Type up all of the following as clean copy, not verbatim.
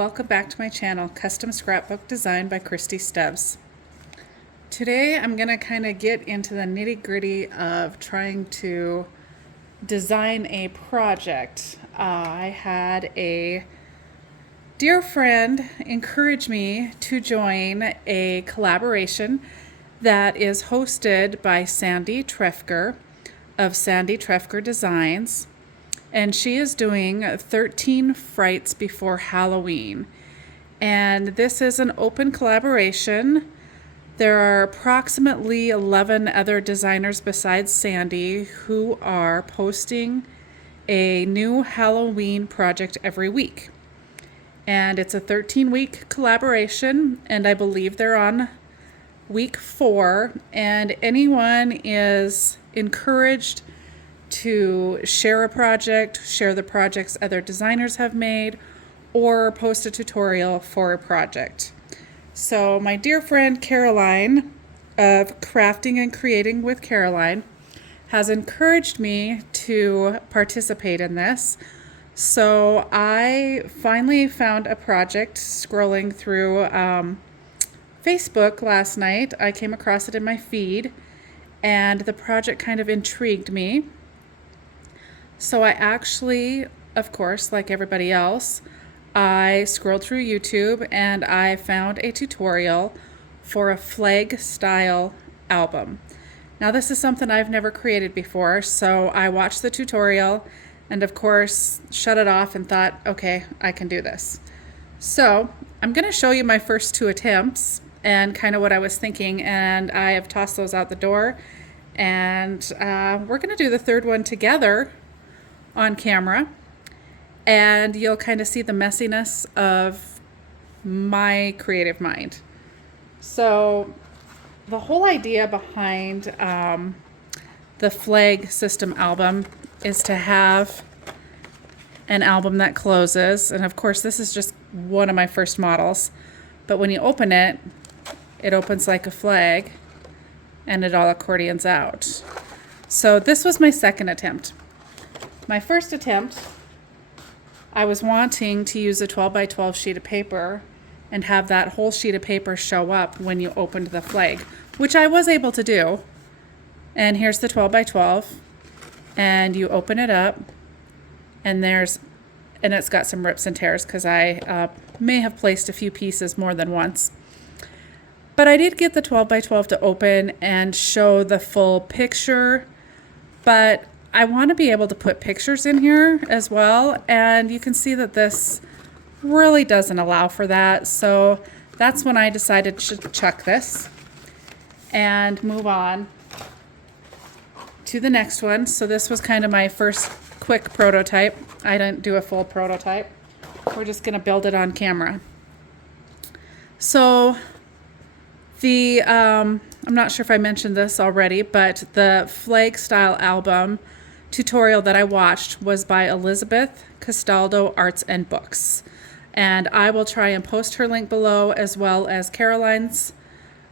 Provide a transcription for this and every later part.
welcome back to my channel, Custom Scrapbook Design by Christy Stubbs. Today I'm going to kind of get into the nitty-gritty of trying to design a project. I had a dear friend encourage me to join a collaboration that is hosted by Sandy Trefger of Sandy Trefger Designs. And she is doing 13 Frights before Halloween. And this is an open collaboration. There are approximately 11 other designers besides Sandy who are posting a new Halloween project every week. And it's a 13-week collaboration, and I believe they're on week 4. And anyone is encouraged to share a project, share the projects other designers have made, or post a tutorial for a project. So my dear friend Caroline of Crafting and Creating with Caroline has encouraged me to participate in this. So I finally found a project scrolling through Facebook last night. I came across it in my feed, and the project kind of intrigued me. So I actually, of course, like everybody else, I scrolled through YouTube and I found a tutorial for a flag style album. Now this is something I've never created before, so I watched the tutorial and of course shut it off and thought, okay, I can do this. So I'm going to show you my first 2 attempts and kind of what I was thinking, and I have tossed those out the door, and we're going to do the third one together on camera, and you'll kind of see the messiness of my creative mind. So the whole idea behind the flag system album is to have an album that closes, and of course this is just one of my first models, but when you open it, it opens like a flag and it all accordions out. So this was my second attempt. My first attempt, I was wanting to use a 12 by 12 sheet of paper and have that whole sheet of paper show up when you opened the flag, which I was able to do. And here's the 12 by 12, and you open it up, and it's got some rips and tears because I may have placed a few pieces more than once. But I did get the 12 by 12 to open and show the full picture, but I want to be able to put pictures in here as well, and you can see that this really doesn't allow for that. So that's when I decided to chuck this and move on to the next one. So this was kind of my first quick prototype. I didn't do a full prototype. We're just going to build it on camera. So I'm not sure if I mentioned this already, but the flag style album tutorial that I watched was by Elizabeth Castaldo Arts and Books, and I will try and post her link below, as well as Caroline's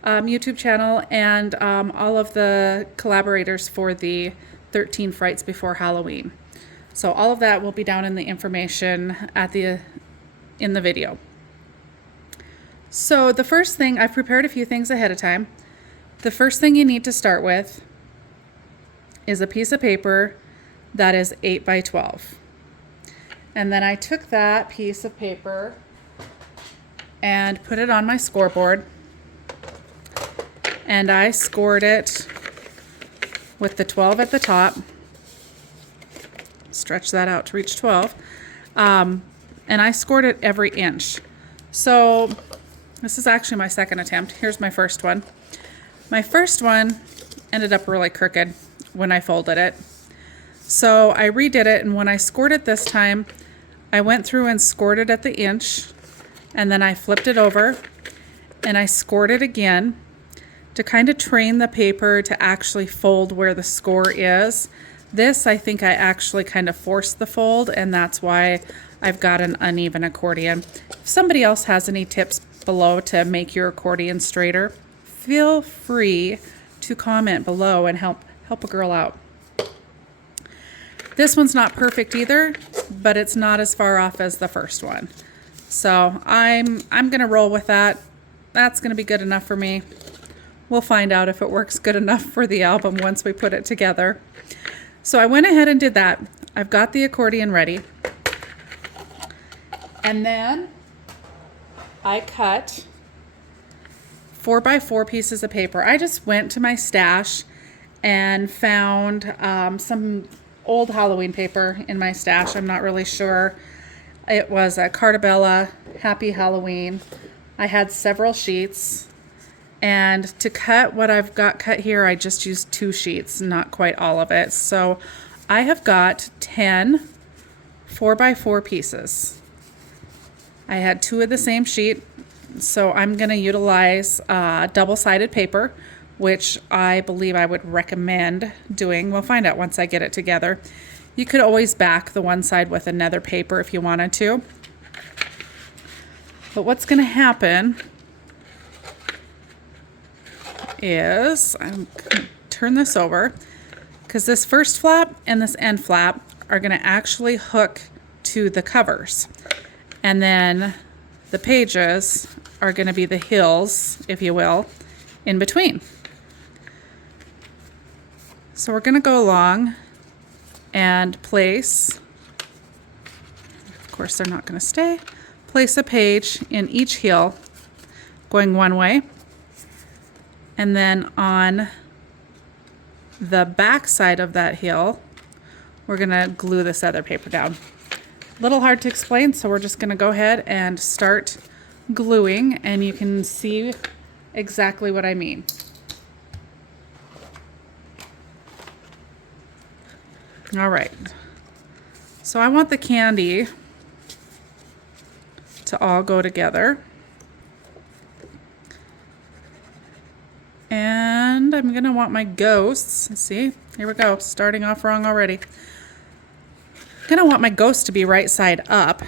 YouTube channel and all of the collaborators for the 13 Frights before Halloween. So all of that will be down in the information in the video. So the first thing, I've prepared a few things ahead of time. The first thing you need to start with is a piece of paper that is 8 by 12. And then I took that piece of paper and put it on my scoreboard, and I scored it with the 12 at the top. Stretch that out to reach 12. And I scored it every inch. So this is actually my second attempt. Here's my first one. My first one ended up really crooked when I folded it. So I redid it, and when I scored it this time, I went through and scored it at the inch, and then I flipped it over and I scored it again to kind of train the paper to actually fold where the score is. This, I think I actually kind of forced the fold, and that's why I've got an uneven accordion. If somebody else has any tips below to make your accordion straighter, feel free to comment below and help a girl out. This one's not perfect either, but it's not as far off as the first one. So I'm gonna roll with that. That's gonna be good enough for me. We'll find out if it works good enough for the album once we put it together. So I went ahead and did that. I've got the accordion ready. And then I cut 4x4 pieces of paper. I just went to my stash and found some old Halloween paper in my stash. I'm not really sure. It was a Cartabella Happy Halloween. I had several sheets, and to cut what I've got cut here, I just used 2 sheets, not quite all of it. So I have got 10 4x4 pieces. I had 2 of the same sheet, so I'm going to utilize double-sided paper, which I believe I would recommend doing. We'll find out once I get it together. You could always back the one side with another paper if you wanted to. But what's going to happen is, I'm going to turn this over, because this first flap and this end flap are going to actually hook to the covers. And then the pages are going to be the hills, if you will, in between. So we're going to go along and place, of course they're not going to stay, place a page in each heel going one way, and then on the back side of that heel we're going to glue this other paper down. A little hard to explain, so we're just going to go ahead and start gluing, and you can see exactly what I mean. All right, so I want the candy to all go together. And I'm gonna want my ghosts, see, here we go, starting off wrong already. I'm gonna want my ghost to be right side up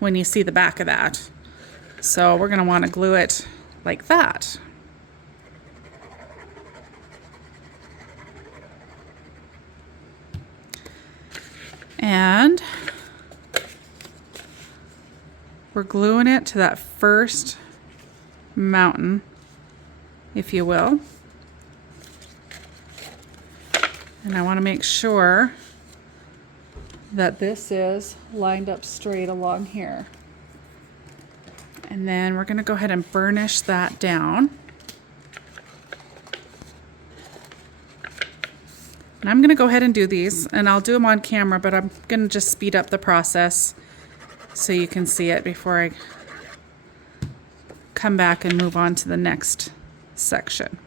when you see the back of that. So we're gonna wanna glue it like that. And we're gluing it to that first mountain, if you will. And I want to make sure that this is lined up straight along here. And then we're going to go ahead and burnish that down. And I'm going to go ahead and do these, and I'll do them on camera, but I'm going to just speed up the process so you can see it before I come back and move on to the next section.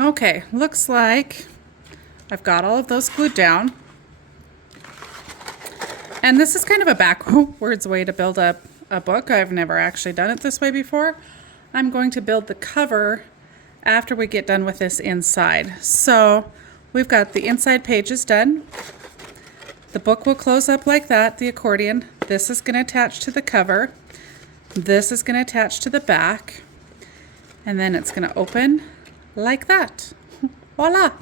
Okay, looks like I've got all of those glued down. And this is kind of a backwards way to build up a book. I've never actually done it this way before. I'm going to build the cover after we get done with this inside. So we've got the inside pages done. The book will close up like that, the accordion. This is going to attach to the cover. This is going to attach to the back. And then it's going to open like that. Voila!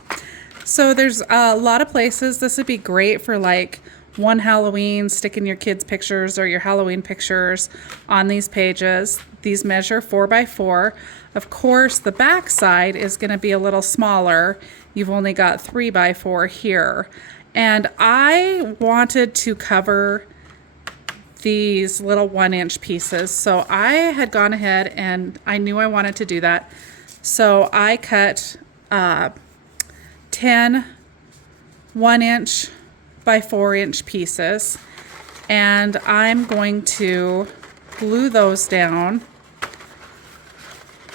So there's a lot of places. This would be great for like one Halloween, sticking your kids' pictures or your Halloween pictures on these pages. These measure 4x4. Of course, the back side is going to be a little smaller. You've only got 3x4 here. And I wanted to cover these little 1-inch pieces. So I had gone ahead and I knew I wanted to do that. So I cut 10 1-inch by 4 inch pieces, and I'm going to glue those down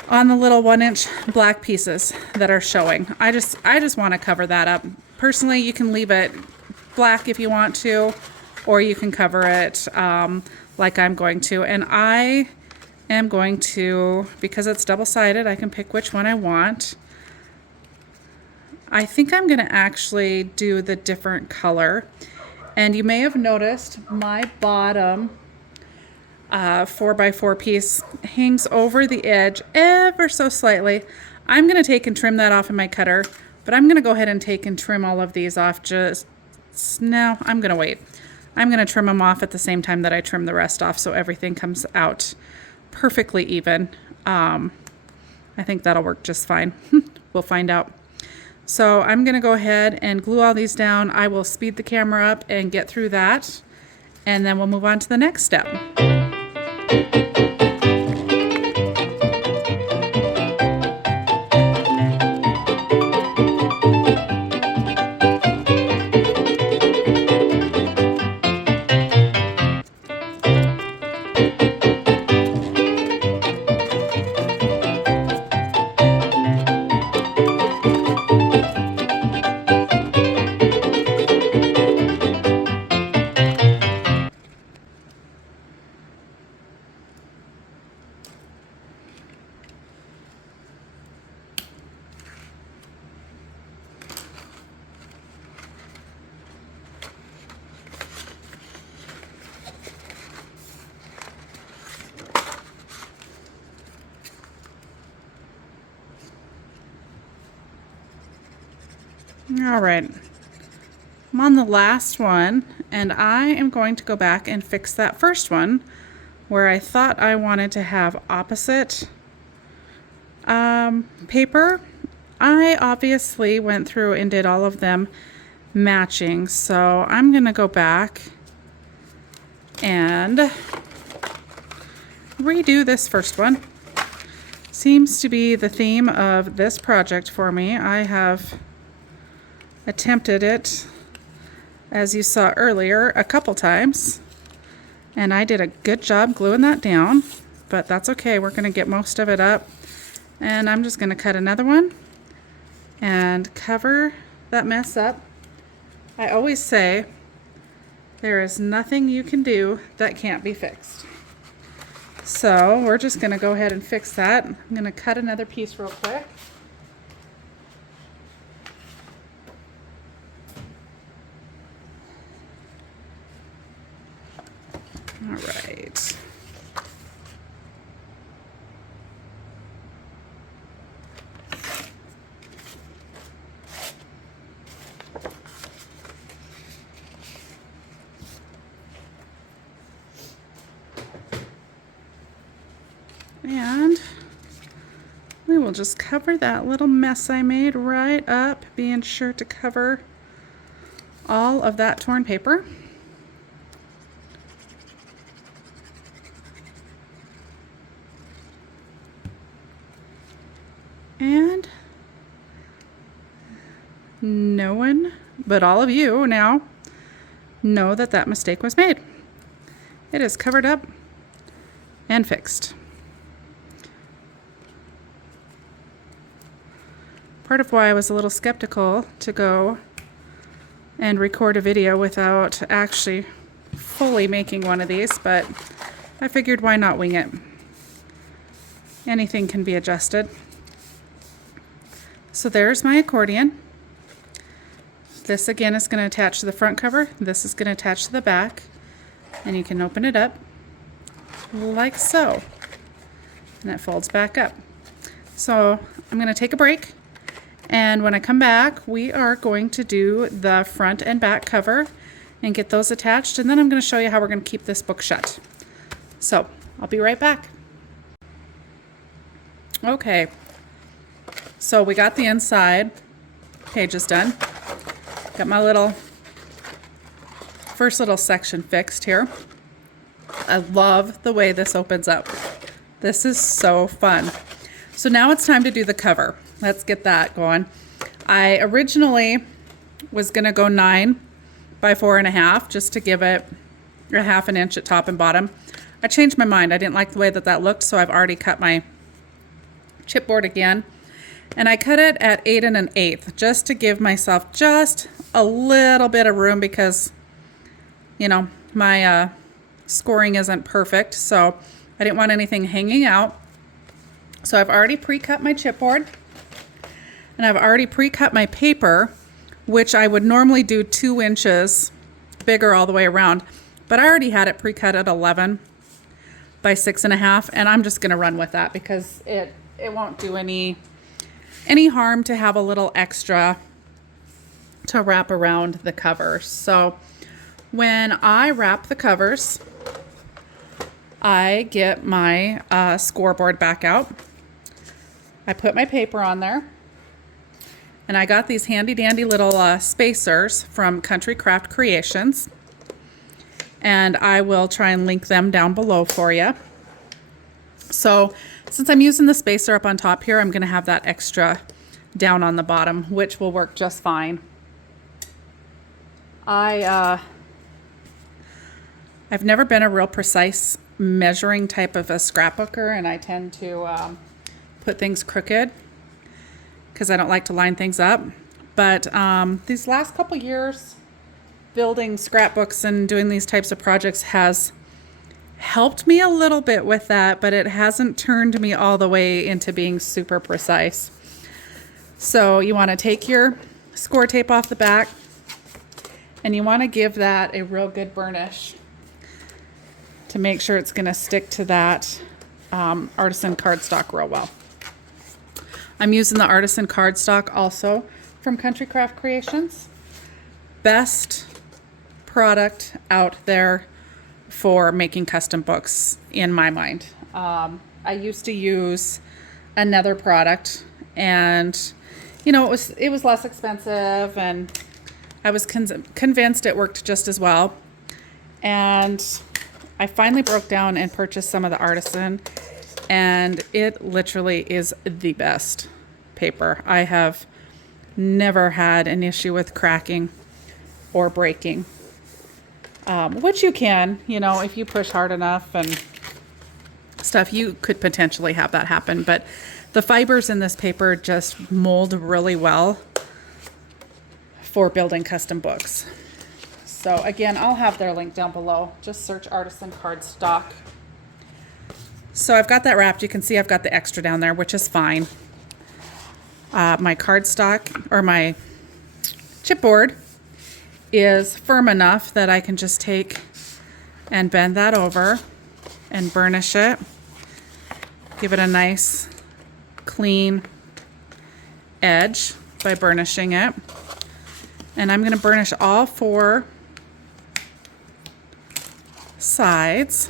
on the little 1 inch black pieces that are showing. I just want to cover that up. Personally, you can leave it black if you want to, or you can cover it like I'm going to. And I am going to, because it's double-sided, I can pick which one I want. I think I'm going to actually do the different color. And you may have noticed my bottom 4x4 piece hangs over the edge ever so slightly. I'm going to take and trim that off in my cutter, but I'm going to go ahead and take and trim all of these off just now. I'm going to wait. I'm going to trim them off at the same time that I trim the rest off so everything comes out perfectly even. I think that'll work just fine. We'll find out. So I'm going to go ahead and glue all these down. I will speed the camera up and get through that, and then we'll move on to the next step. All right, I'm on the last one, and I am going to go back and fix that first one where I thought I wanted to have opposite paper. I obviously went through and did all of them matching, so I'm going to go back and redo this first one. Seems to be the theme of this project for me. I have attempted it, as you saw earlier, a couple times, and I did a good job gluing that down, but that's okay. We're going to get most of it up, and I'm just going to cut another one and cover that mess up. I always say there is nothing you can do that can't be fixed. So we're just going to go ahead and fix that. I'm going to cut another piece real quick. All right. And we will just cover that little mess I made right up, being sure to cover all of that torn paper. And no one but all of you now know that that mistake was made. It is covered up and fixed. Part of why I was a little skeptical to go and record a video without actually fully making one of these, but I figured why not wing it? Anything can be adjusted. So there's my accordion. This again is going to attach to the front cover. This is going to attach to the back. And you can open it up like so. And it folds back up. So I'm going to take a break. And when I come back, we are going to do the front and back cover and get those attached. And then I'm going to show you how we're going to keep this book shut. So I'll be right back. Okay. So we got the inside pages done. Got my first little section fixed here. I love the way this opens up. This is so fun. So now it's time to do the cover. Let's get that going. I originally was going to go 9 by 4.5 just to give it a 1/2 inch at top and bottom. I changed my mind. I didn't like the way that that looked, so I've already cut my chipboard again. And I cut it at 8 1/8 just to give myself just a little bit of room because, you know, my scoring isn't perfect, so I didn't want anything hanging out. So I've already pre-cut my chipboard, and I've already pre-cut my paper, which I would normally do 2 inches bigger all the way around, but I already had it pre-cut at 11 by 6.5, and I'm just gonna run with that because it won't do any harm to have a little extra to wrap around the covers. So when I wrap the covers, I get my scoreboard back out. I put my paper on there, and I got these handy dandy little spacers from Country Craft Creations, and I will try and link them down below for you. So since I'm using the spacer up on top here, I'm going to have that extra down on the bottom, which will work just fine. I've never been a real precise measuring type of a scrapbooker, and I tend to put things crooked because I don't like to line things up. But these last couple years building scrapbooks and doing these types of projects has helped me a little bit with that, but it hasn't turned me all the way into being super precise. So you want to take your score tape off the back, and you want to give that a real good burnish to make sure it's going to stick to that artisan cardstock real well. I'm using the artisan cardstock also from Country Craft Creations. Best product out there for making custom books in my mind. I used to use another product, and you know, it was less expensive, and I was convinced it worked just as well. And I finally broke down and purchased some of the artisan, and it literally is the best paper. I have never had an issue with cracking or breaking, which you can, you know, if you push hard enough and stuff, you could potentially have that happen. But the fibers in this paper just mold really well for building custom books. So again, I'll have their link down below. Just search artisan cardstock. So I've got that wrapped. You can see I've got the extra down there, which is fine. My cardstock, or my chipboard, is firm enough that I can just take and bend that over and burnish it. Give it a nice clean edge by burnishing it. And I'm going to burnish all 4 sides.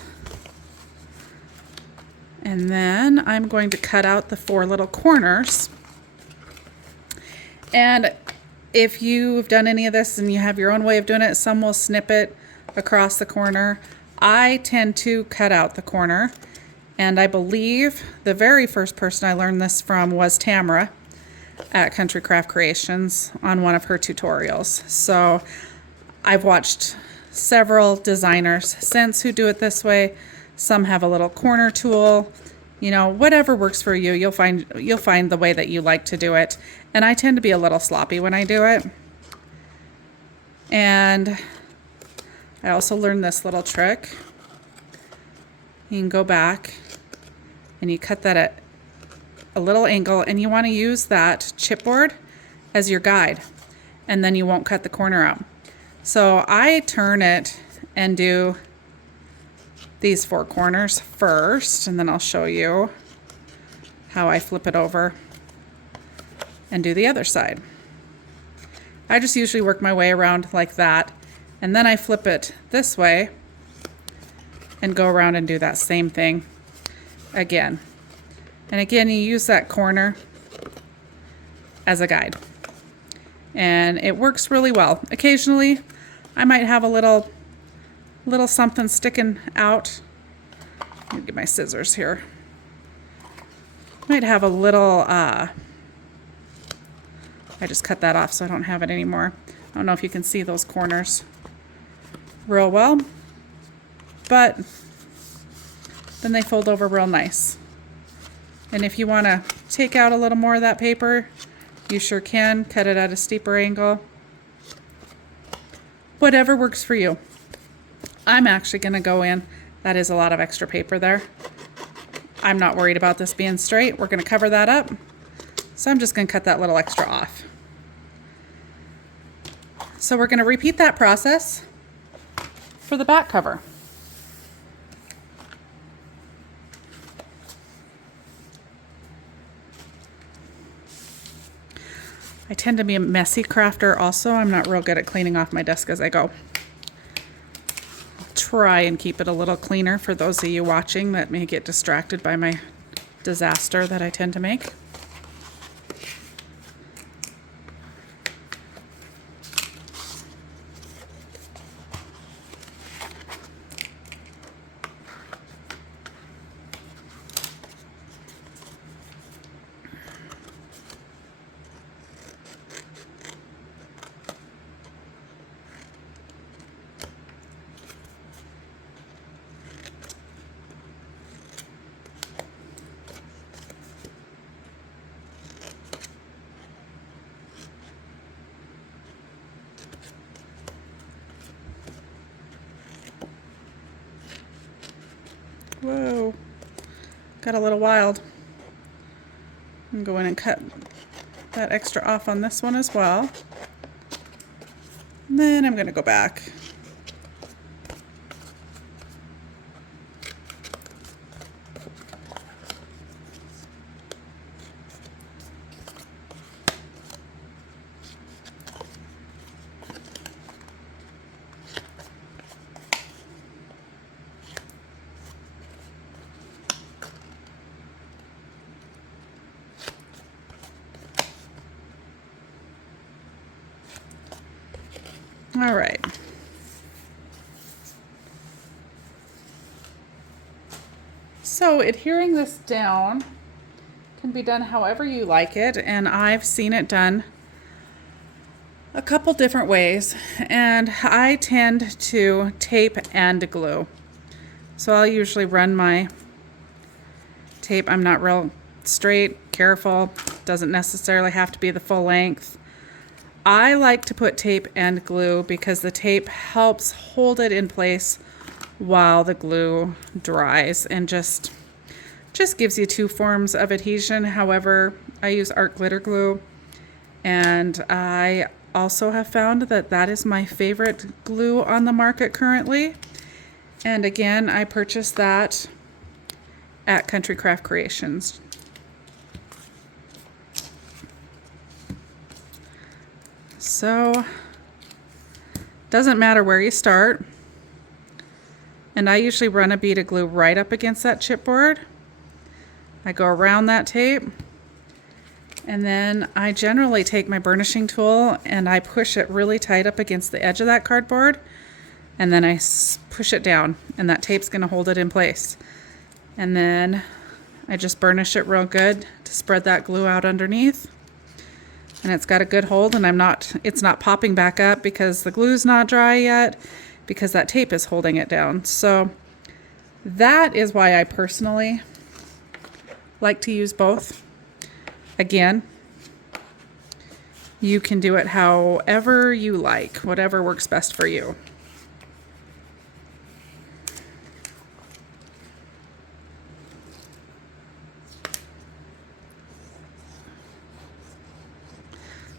And then I'm going to cut out the 4 little corners. And if you've done any of this and you have your own way of doing it, some will snip it across the corner. I tend to cut out the corner. And I believe the very first person I learned this from was Tamara at Country Craft Creations on one of her tutorials. So I've watched several designers since who do it this way. Some have a little corner tool. You know, whatever works for you, you'll find the way that you like to do it. And I tend to be a little sloppy when I do it. And I also learned this little trick. You can go back and you cut that at a little angle, and you want to use that chipboard as your guide, and then you won't cut the corner out. So I turn it and do these 4 corners first, and then I'll show you how I flip it over and do the other side. I just usually work my way around like that, and then I flip it this way and go around and do that same thing again. And again, you use that corner as a guide, and it works really well. Occasionally I might have a little something sticking out. Let me get my scissors here. Might have a little I just cut that off so I don't have it anymore. I don't know if you can see those corners. real well, but then they fold over real nice. And if you want to take out a little more of that paper, you sure can. Cut it at a steeper angle. Whatever works for you. I'm actually going to go in. That is a lot of extra paper there. I'm not worried about this being straight. We're going to cover that up. So I'm just going to cut that little extra off. So we're going to repeat that process for the back cover. I tend to be a messy crafter also. I'm not real good at cleaning off my desk as I go. I'll try and keep it a little cleaner for those of you watching that may get distracted by my disaster that I tend to make. Whoa, got a little wild. I'm going and cut that extra off on this one as well. And then I'm going to go back. All right. So adhering this down can be done however you like it, and I've seen it done a couple different ways, and I tend to tape and glue. So I'll usually run my tape. I'm not real straight, careful, doesn't necessarily have to be the full length. I like to put tape and glue because the tape helps hold it in place while the glue dries and just gives you two forms of adhesion. However, I use art glitter glue, and I also have found that that is my favorite glue on the market currently. And again, I purchased that at Country Craft Creations. So, doesn't matter where you start. And I usually run a bead of glue right up against that chipboard. I go around that tape. And then I generally take my burnishing tool and I push it really tight up against the edge of that cardboard. And then I push it down, and that tape's going to hold it in place. And then I just burnish it real good to spread that glue out underneath. And it's got a good hold, and it's not popping back up because the glue's not dry yet, because that tape is holding it down. So that is why I personally like to use both. Again, you can do it however you like, whatever works best for you.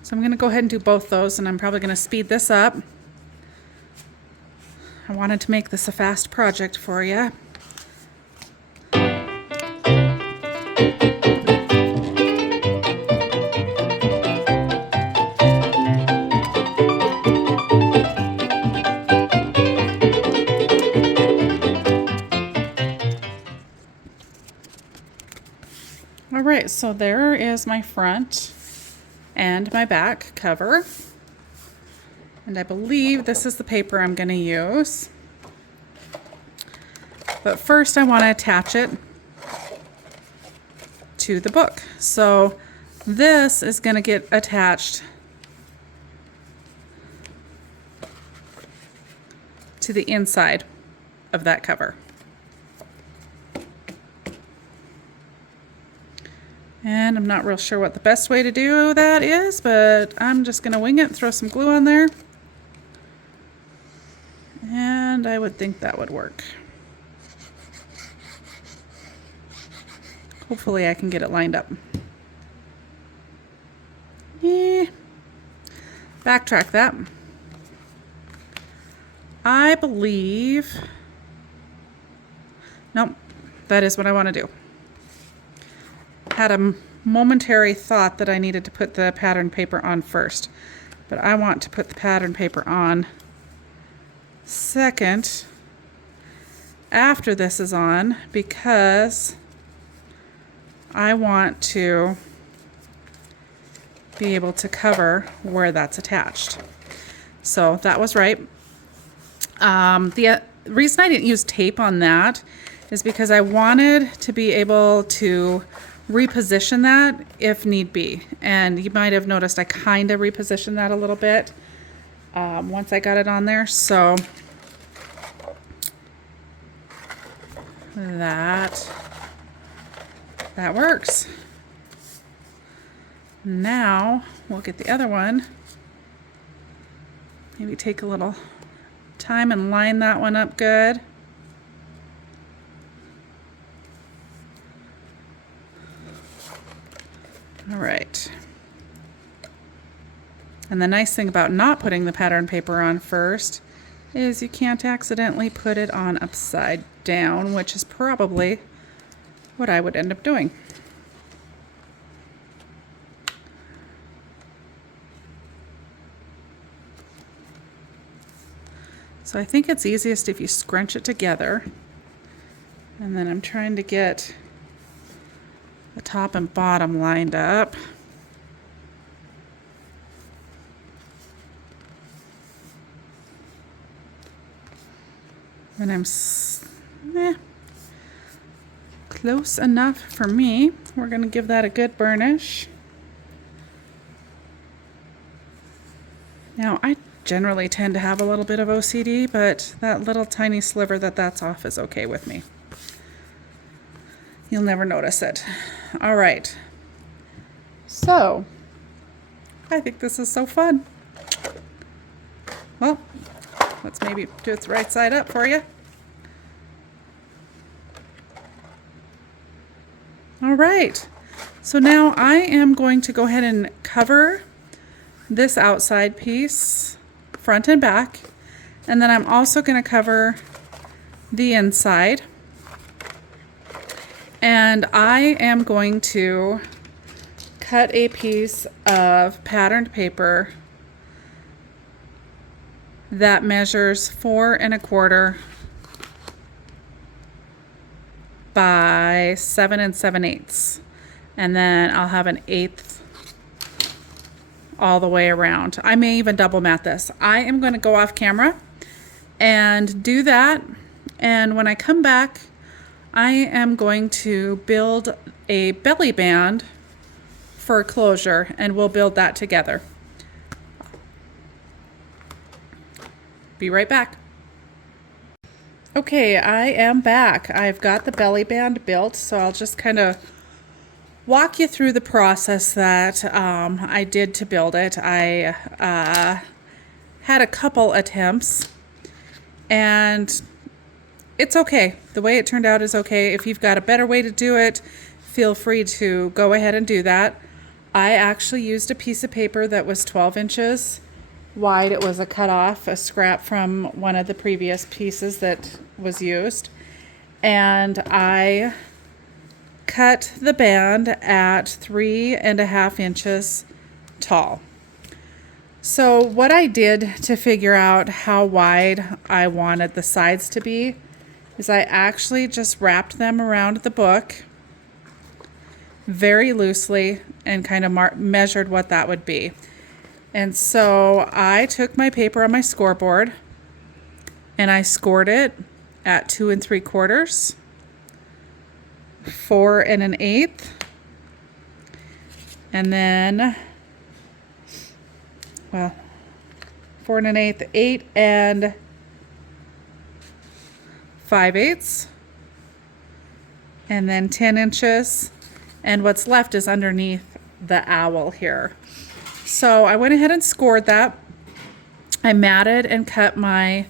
So I'm going to go ahead and do both those, and I'm probably going to speed this up. I wanted to make this a fast project for you. All right, so there is my front and my back cover, and I believe this is the paper I'm going to use. But first I want to attach it to the book. So this is going to get attached to the inside of that cover. And I'm not real sure what the best way to do that is, but I'm just going to wing it, throw some glue on there. And I would think that would work. Hopefully I can get it lined up. Backtrack that. I believe, nope, that is what I want to do. Had a momentary thought that I needed to put the pattern paper on first, but I want to put the pattern paper on second after this is on, because I want to be able to cover where that's attached. So that was right. The reason I didn't use tape on that is because I wanted to be able to reposition that if need be. And you might have noticed I kind of repositioned that a little bit once I got it on there. So that works. Now we'll get the other one. Maybe take a little time and line that one up good. All right. And the nice thing about not putting the pattern paper on first is you can't accidentally put it on upside down, which is probably what I would end up doing. So I think it's easiest if you scrunch it together. And then I'm trying to get the top and bottom lined up. And I'm close enough for me. We're going to give that a good burnish. Now, I generally tend to have a little bit of OCD, but that little tiny sliver that's off is okay with me. You'll never notice it. All right. So, I think this is so fun. Well, let's maybe do it the right side up for you. All right. So now I am going to go ahead and cover this outside piece, front and back, and then I'm also going to cover the inside. And I am going to cut a piece of patterned paper that measures 4 1/4 by 7 7/8. And then I'll have an 1/8 all the way around. I may even double mat this. I am going to go off camera and do that. And when I come back, I am going to build a belly band for closure, and we'll build that together. Be right back. Okay, I am back. I've got the belly band built, so I'll just kind of walk you through the process that I did to build it. I had a couple attempts, and it's okay. The way it turned out is okay. If you've got a better way to do it, feel free to go ahead and do that. I actually used a piece of paper that was 12 inches wide. It was a cut-off, a scrap from one of the previous pieces that was used. And I cut the band at 3 1/2 inches tall. So what I did to figure out how wide I wanted the sides to be is I actually just wrapped them around the book very loosely and kind of measured what that would be. And so I took my paper on my scoreboard and I scored it at 2 3/4, 4 1/8, and then, well, 4 1/8, 8 5/8, and then 10 inches. And what's left is underneath the owl here. So I went ahead and scored that. I matted and cut my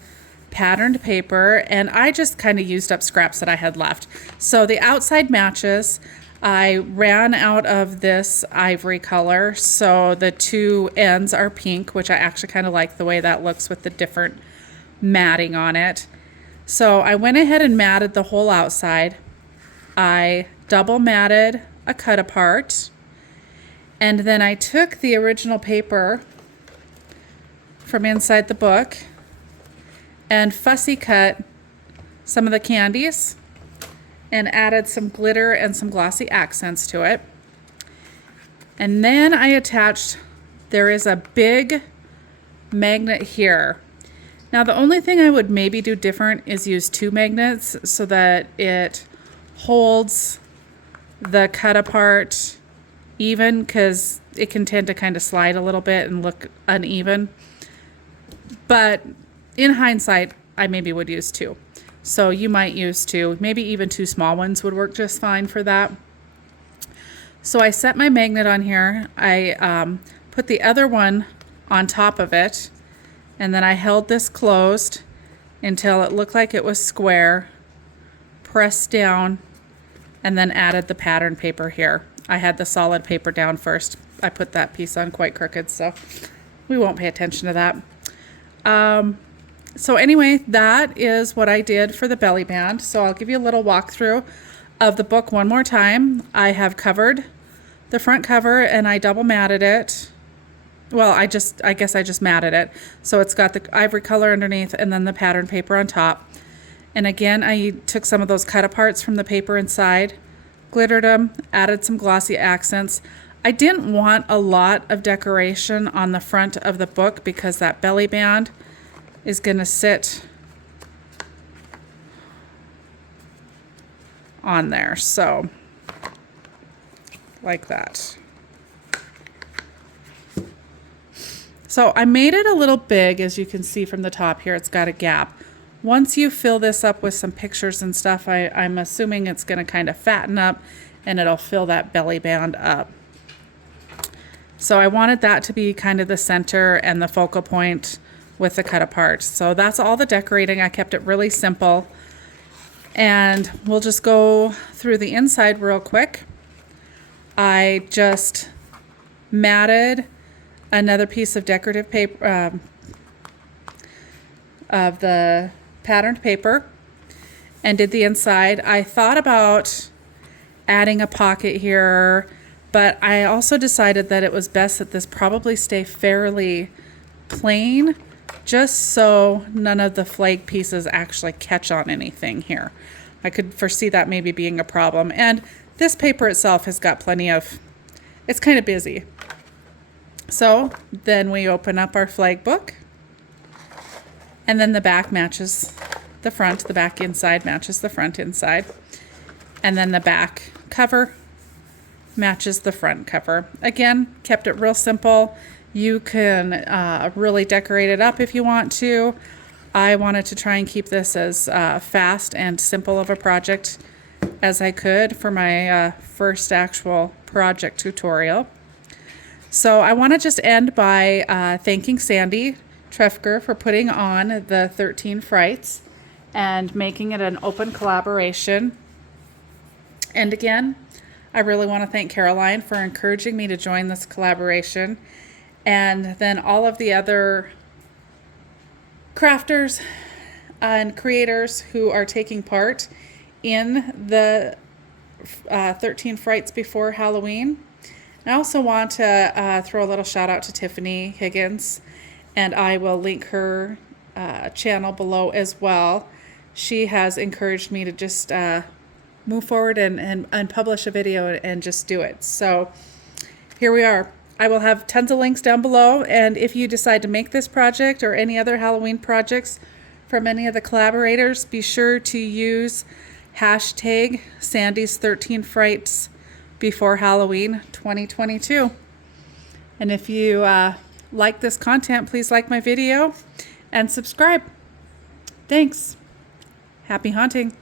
patterned paper, and I just kind of used up scraps that I had left. So the outside matches. I ran out of this ivory color, so the two ends are pink, which I actually kind of like the way that looks with the different matting on it. So I went ahead and matted the whole outside. I double matted a cut apart, and then I took the original paper from inside the book and fussy cut some of the candies and added some glitter and some glossy accents to it. And then I attached, there is a big magnet here. Now the only thing I would maybe do different is use 2 magnets so that it holds the cut apart even, because it can tend to kind of slide a little bit and look uneven. But in hindsight, I maybe would use 2. So you might use 2, maybe even 2 small ones would work just fine for that. So I set my magnet on here. I put the other one on top of it, and then I held this closed until it looked like it was square, pressed down, and then added the pattern paper here. I had the solid paper down first. I put that piece on quite crooked, so we won't pay attention to that. So anyway, that is what I did for the belly band. So I'll give you a little walkthrough of the book one more time. I have covered the front cover and I double matted it. Well, I guess I just matted it. So it's got the ivory color underneath and then the pattern paper on top. And again, I took some of those cut aparts from the paper inside, glittered them, added some glossy accents. I didn't want a lot of decoration on the front of the book because that belly band is going to sit on there. So like that. So I made it a little big, as you can see from the top here. It's got a gap. Once you fill this up with some pictures and stuff, I'm assuming it's going to kind of fatten up and it'll fill that belly band up. So I wanted that to be kind of the center and the focal point with the cut apart. So that's all the decorating. I kept it really simple. And we'll just go through the inside real quick. I just matted another piece of decorative paper, of the patterned paper, and did the inside. I thought about adding a pocket here, but I also decided that it was best that this probably stay fairly plain, just so none of the flag pieces actually catch on anything here. I could foresee that maybe being a problem. And this paper itself has got plenty of, it's kind of busy. So then we open up our flag book, and then the back matches the front, the back inside matches the front inside, and then the back cover matches the front cover. Again, kept it real simple. You can really decorate it up if you want to. I wanted to try and keep this as fast and simple of a project as I could for my first actual project tutorial. So I want to just end by thanking Sandy Trefger for putting on the 13 Frights and making it an open collaboration. And again, I really want to thank Caroline for encouraging me to join this collaboration, and then all of the other crafters and creators who are taking part in the 13 Frights before Halloween. I also want to throw a little shout out to Tiffany Higgins, and I will link her channel below as well. She has encouraged me to just move forward and publish a video and just do it. So here we are. I will have tons of links down below, and if you decide to make this project or any other Halloween projects from any of the collaborators, be sure to use hashtag Sandy's 13 Frights before Halloween 2022. And if you like this content, please like my video and subscribe. Thanks. Happy haunting!